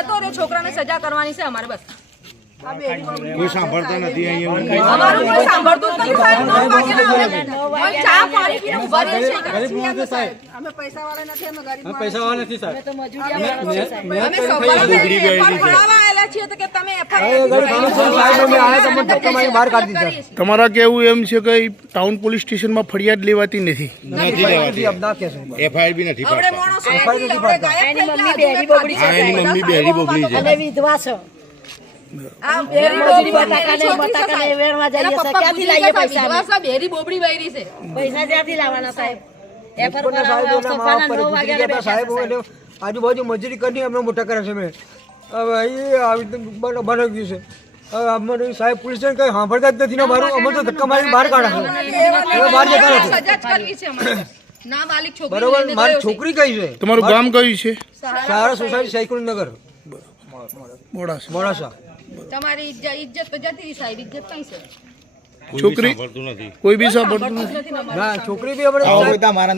એ છોકરાને સજા કરવાની છે અમારે બસ. કોઈ સાંભળતા નથી પૈસા વાળા નથી સાહેબ. છીએ તો કે તમે તમારા કેવું એમ છે કે ટાઉન પોલીસ સ્ટેશનમાં ફરિયાદ લેવાતી નથી? એફઆઈઆર બી એની મમ્મી બેરી બોબડી છે. અને વિધવા છો. આજુબાજુ મજૂરી કરી અમને મોટા કરે છે મેં. હવે એ આવી રીતે બન- બનાવી ગયું છે. હવે અમને સાહેબ પોલીસ કઈ સાંભળતા જ નથી. ને મારું અમને તો ધક્કા મારી બહાર કાઢા. બહાર જતા નથી. સજા જ કરવી છે અમારે. ના માલિક છોકરી બરોબર મારી છોકરી કઈ છે? તમારું ગામ કયું છે? સારા સોસાયટી સાયકલ નગર મોડાસા. મોડાસા. તમારી ઇજ્જત ઇજ્જત તો જતી સાહેબ ઇજ્જત કઈ છે? છોકરી- કોઈ બી સાંભળતું નથી. ને છોકરી બી આપણે મારા